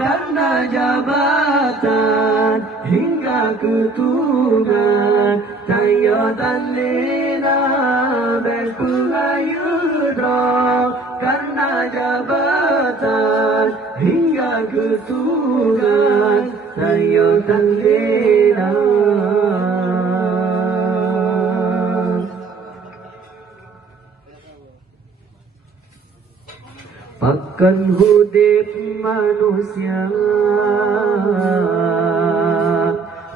Karena jabatan hingga keturunan tayo tanlina berpengayudra karena jabatan hingga keturunan tayo tanlina. Akan hidup manusia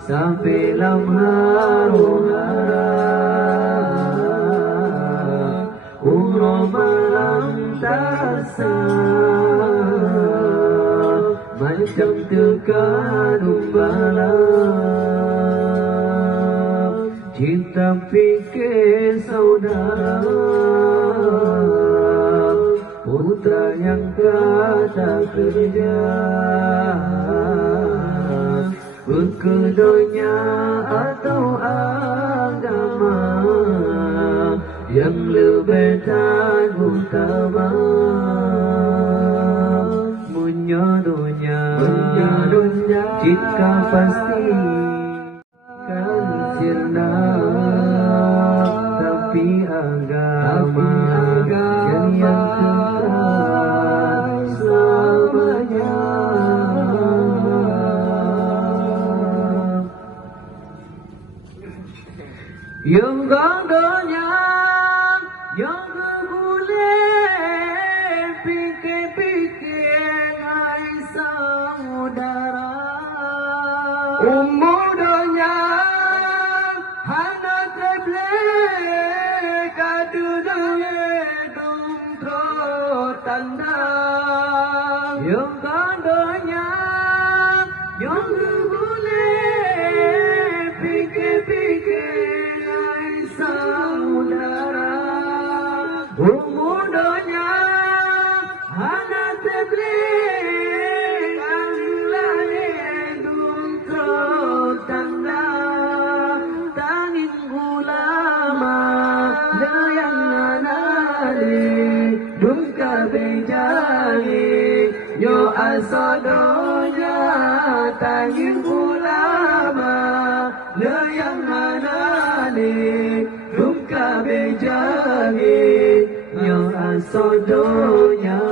sampai lamha umroh malam tasa macam terkandung balam cinta fikir saudara putra yang kata kerja berkedonya atau agama yang lebih tanggung utama menyodonya jika pasti kan sirna tapi agama yang yang gondonya yang boleh pikir-pikir hai saudara umudonya hana teblek adu duye dongtro tanda yang gondonya yang boleh pikir-pikir saudara umudonya hana teblik anlane duntro tanda tangin ulama layang nanali dumka bejali yo asodonya tangin ulama layang nanali dumka bejali yo asodonya